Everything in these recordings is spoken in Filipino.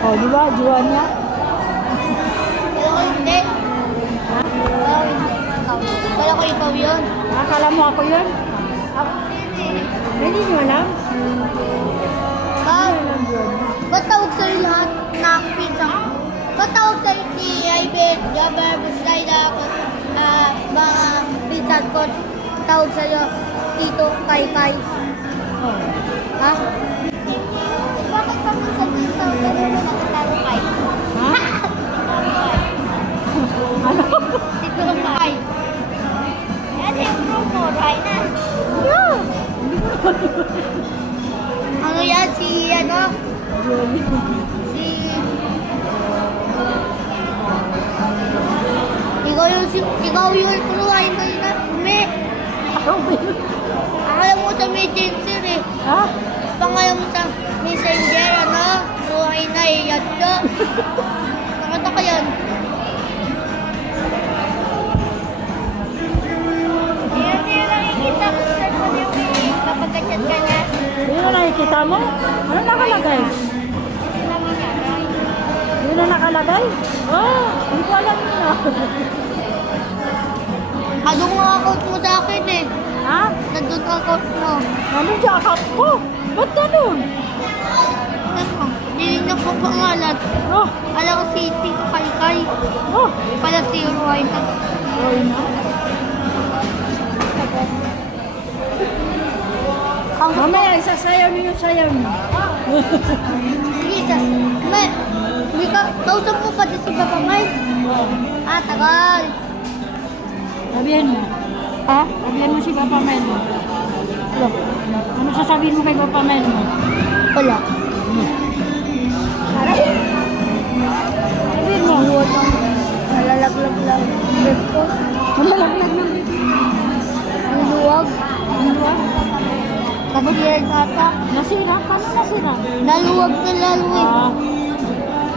Oh, di ba? Jowa niya. Kala ko hindi. Kala ko ikaw yun. Akala mo ako yun? Ako din eh. Hindi nyo alam? Ba't? Alam yun. Ba't tawag sa'yo lahat ng pizza? Ba't tawag sa'yo si Iben, Jabber, Buslayda, mga pizza ko? Tawag sa'yo Tito Kai. Oh. Ha? Bakit ka mo sa pizza? Ganun mo magkataro Kai. Ha? Ano? Tito Kai. Yan yung promo, right na. Yeah. Ano yan? Si ano? Si... Ikaw yung kuruhain ko yun na. Akala mo sa messenger eh. Ha? Pangalan mo sa messenger, ano? Kuruhain na eh. Yan na. Nakata ka yan. Hindi na nakikita ko sa cellphone yung kapag kachat ka niya. Hindi na nakikita mo? Ano nakalagay? Hindi na nakalagay? Oh, hindi ko alam yun ah. Anong mga account mo sa akin eh? Ha? Nandun ang account mo. Ano sa account ko? Ba't ganun? Ano? Hindi na po pangalan. Oh, Alam ko si Tito Kai. oh. Pala si Roy na. Roy na. Mamaya, isasayaw niyo yung sayaw niyo. Sige, hindi ka, kausap mo pa dyan si Papa Mike. Ah, tagal. Sabihin mo. Ha? Sabihin mo si Papa Mel mo. Ano sasabihin mo kay Papa Mel mo? Wala. Sabihin mo. Nalalaglag lang. Ito. Malalaglag ng bibig. Ang luwag. Ano ba? Nasira ata. Nasira? Paano nasira? Naluwag na lalo eh.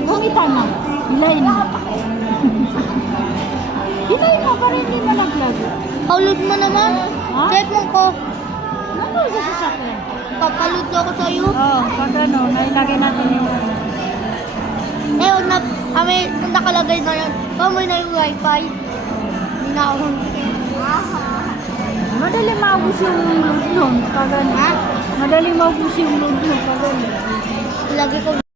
Gumita na. Hilay na. Hilay mo pa rin hindi nalaglag. Paulod mo naman. Ha? Cellphone ko. Ano sa sasakyan? Papalod ako sa'yo. Oo, pag ano, nailagay natin yung... Ngayon na, may nakalagay na yun. Pamoy na yung wifi. Hindi na ako. Madali maubos yung load nun. Pag ano. Ha? Madali maubos yung load nun. Pag ano. Lagi ko